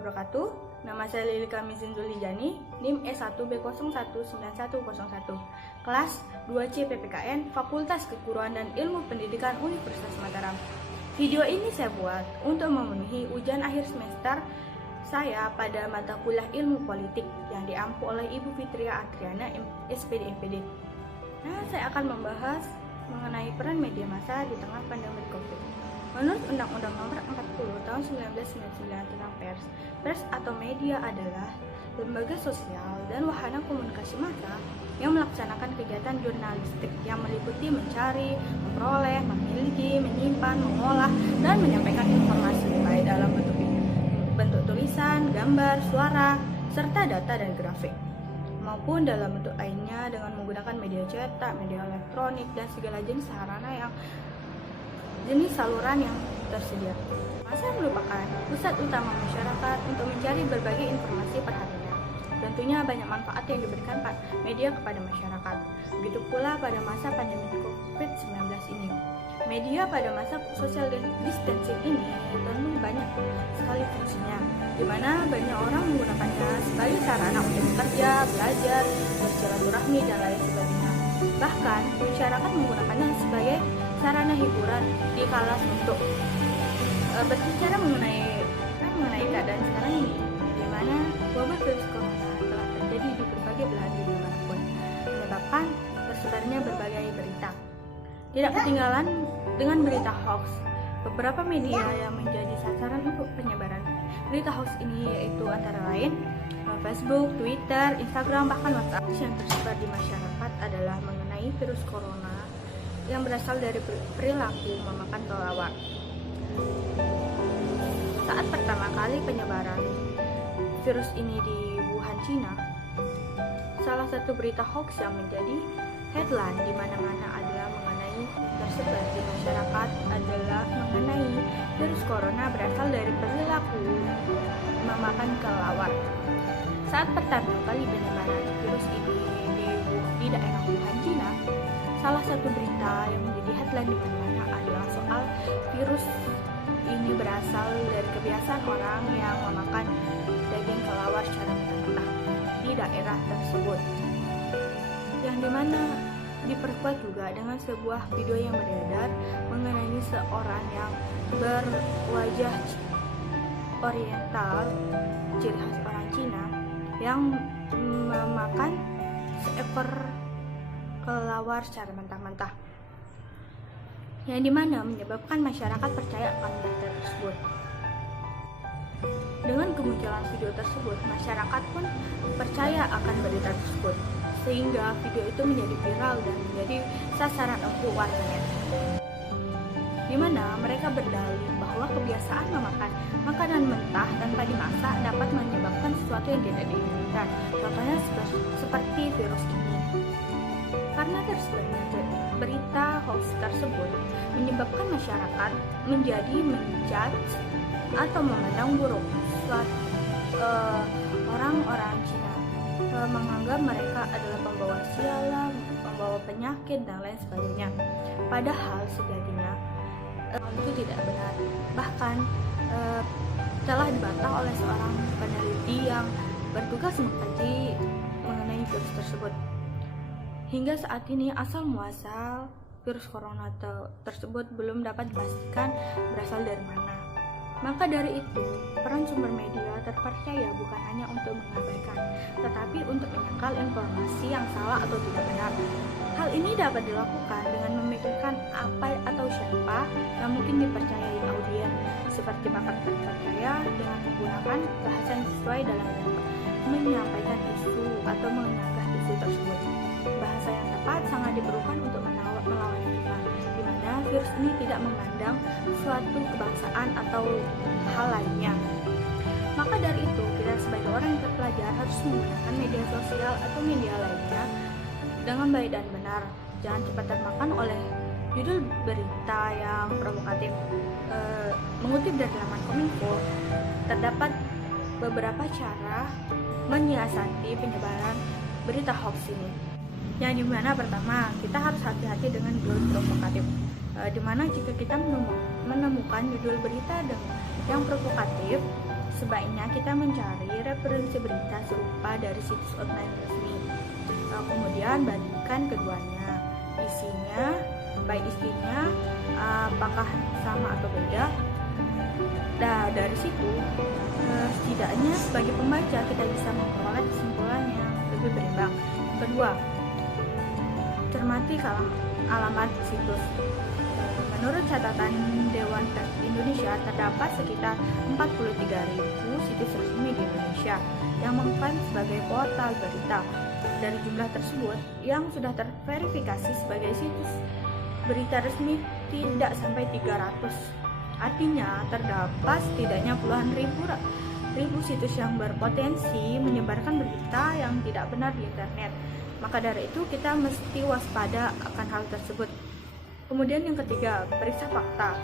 wabarakatuh. Nama saya Lilika Mizin Zulijani, NIM S1B019101, kelas 2C PPKN, Fakultas Keguruan dan Ilmu Pendidikan Universitas Mataram. Video ini saya buat untuk memenuhi ujian akhir semester saya pada mata kuliah Ilmu Politik yang diampu oleh Ibu Fitria Adriana, SPD MPD. Nah, saya akan membahas mengenai peran media massa di tengah pandemi COVID. Menurut Undang-Undang Nomor 40 Tahun 1999 tentang pers atau media adalah lembaga sosial dan wahana komunikasi massa yang melaksanakan kegiatan jurnalistik yang meliputi mencari, memperoleh, memiliki, menyimpan, mengolah, dan menyampaikan informasi baik dalam bentuk tulisan, gambar, suara, serta data dan grafik, maupun dalam bentuk lainnya dengan menggunakan media cetak, media elektronik, dan segala jenis sarana yang jenis saluran yang tersedia. Massa merupakan pusat utama masyarakat untuk mencari berbagai informasi per harinya. Tentunya banyak manfaat yang diberikan media kepada masyarakat. Begitu pula pada masa pandemi COVID-19 ini. Media pada masa social distancing ini tentu banyak sekali fungsinya, di mana banyak orang menggunakannya sebagai sarana untuk bekerja, belajar, bersilaturahmi, dan lain sebagainya. Bahkan masyarakat menggunakannya sebagai sarana hiburan di kala untuk berbicara mengenai keadaan sekarang ini, di mana wabah virus corona telah terjadi di berbagai belahan dunia manapun, menyebabkan tersebarnya berbagai berita. Tidak ketinggalan dengan berita hoax, beberapa media yang menjadi sasaran untuk penyebaran berita hoax ini yaitu antara lain Facebook, Twitter, Instagram, bahkan WhatsApp. Yang tersebar di masyarakat adalah mengenai virus corona yang berasal dari perilaku memakan kelelawar. Saat pertama kali penyebaran virus ini di Wuhan, Cina, salah satu berita hoax yang menjadi headline di mana-mana adalah mengenai tersebar di masyarakat adalah mengenai virus corona berasal dari perilaku memakan kelelawar. Saat pertama kali penyebaran virus ini di daerah Wuhan, Cina, salah satu berita yang menjadi headline di mana-mana adalah soal virus ini berasal dari kebiasaan orang yang memakan daging kelelawar secara mentah-mentah di daerah tersebut, yang dimana diperkuat juga dengan sebuah video yang beredar mengenai seorang yang berwajah oriental, ciri khas orang Cina, yang memakan seekor kelelawar secara mentah-mentah, yang dimana menyebabkan masyarakat percaya akan berita tersebut. Dengan kemunculan video tersebut, masyarakat pun percaya akan berita tersebut, sehingga video itu menjadi viral dan menjadi sasaran empuk warganet, di mana mereka berdalih bahwa kebiasaan memakan makanan mentah tanpa dimasak dapat menyebabkan sesuatu yang tidak diinginkan, contohnya seperti virus ini. Karena tersebarnya berita hoax tersebut menyebabkan masyarakat menjadi menjudge atau memandang buruk orang-orang Cina, menganggap mereka adalah pembawa sialan, pembawa penyakit, dan lain sebagainya. Padahal sejatinya itu tidak benar. Bahkan telah dibantah oleh seorang peneliti yang bertugas mengkaji mengenai virus tersebut. Hingga saat ini asal muasal virus corona tersebut belum dapat dipastikan berasal dari mana. Maka dari itu, peran sumber media terpercaya bukan hanya untuk mengabarkan, tetapi untuk menyangkal informasi yang salah atau tidak benar. Hal ini dapat dilakukan dengan memikirkan apa atau siapa yang mungkin dipercayai audiens, seperti pakar terpercaya dengan menggunakan bahasa yang sesuai dalam menyampaikan isu atau menyanggah isu tersebut. Bahasa yang tepat sangat diperlukan untuk melawan fitnah, di mana virus ini tidak memandang suatu kebangsaan atau hal lainnya. Maka dari itu, kita sebagai orang yang terpelajar harus menggunakan media sosial atau media lainnya dengan baik dan benar. Jangan cepat termakan oleh judul berita yang provokatif. Mengutip dari laman Kominfo, terdapat beberapa cara menyiasati penyebaran berita hoax ini. Yang dimana pertama, kita harus hati-hati dengan judul provokatif. Dimana jika kita menemukan judul berita yang provokatif, sebaiknya kita mencari referensi berita serupa dari situs online resmi. Kemudian bandingkan keduanya, baik isinya apakah sama atau beda. Nah, dari situ setidaknya sebagai pembaca kita bisa memperoleh kesimpulan yang lebih berimbang. Kedua, cermati alamat situs. Menurut catatan Dewan Pers Indonesia, terdapat sekitar 43.000 situs resmi di Indonesia yang mengklaim sebagai portal berita. Dari jumlah tersebut, yang sudah terverifikasi sebagai situs berita resmi tidak sampai 300. Artinya, terdapat setidaknya puluhan ribu situs yang berpotensi menyebarkan berita yang tidak benar di internet. Maka dari itu, kita mesti waspada akan hal tersebut. Kemudian yang ketiga, periksa fakta.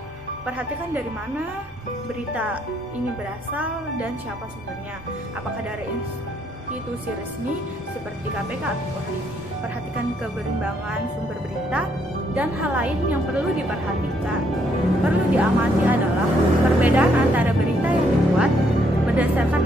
Perhatikan dari mana berita ini berasal dan siapa sumbernya. Apakah dari institusi resmi seperti KPK atau Polri. Perhatikan keberimbangan sumber berita dan hal lain yang perlu diperhatikan. Perlu diamati adalah perbedaan antara berita yang dibuat berdasarkan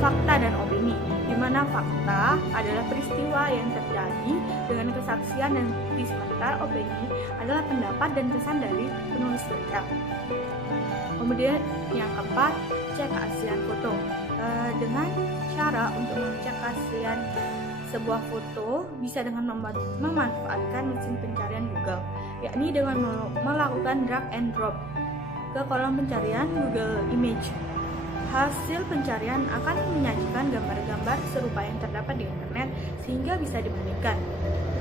fakta dan opini, di mana fakta adalah peristiwa yang terjadi dengan kesaksian dan bukti, sementara opini adalah pendapat dan kesan dari penulis berita. Kemudian yang keempat, cek keaslian foto. Dengan cara untuk mengecek keaslian sebuah foto bisa dengan memanfaatkan mesin pencarian Google, yakni dengan melakukan drag and drop ke kolom pencarian Google Image. Hasil pencarian akan menyajikan gambar-gambar serupa yang terdapat di internet sehingga bisa dibandingkan.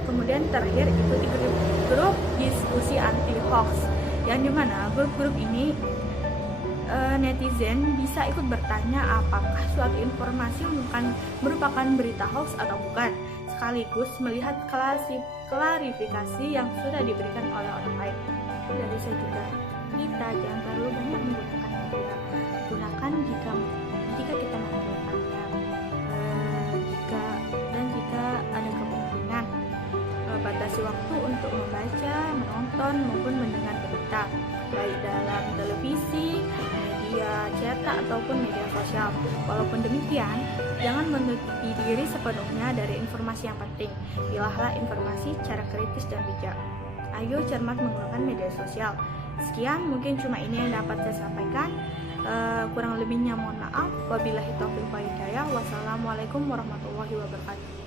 Kemudian terakhir, ikuti grup diskusi anti hoax, yang dimana grup-grup ini netizen bisa ikut bertanya apakah suatu informasi merupakan berita hoax atau bukan, sekaligus melihat klarifikasi yang sudah diberikan oleh orang lain. Dari saya juga, kita jangan terlalu banyak menggunakan media. Gunakan jika kita memerlukannya. Jika ada kemungkinan, batasi waktu untuk membaca, menonton maupun mendengar berita, baik dalam televisi, media cetak ataupun media sosial. Walaupun demikian, jangan menutupi diri sepenuhnya dari informasi yang penting. Pilihlah informasi secara kritis dan bijak. Ayo cermat menggunakan media sosial. Sekian, mungkin cuma ini yang dapat saya sampaikan. Kurang lebihnya mohon maaf. Wabillahi taufiq wal hidayah. Wassalamualaikum warahmatullahi wabarakatuh.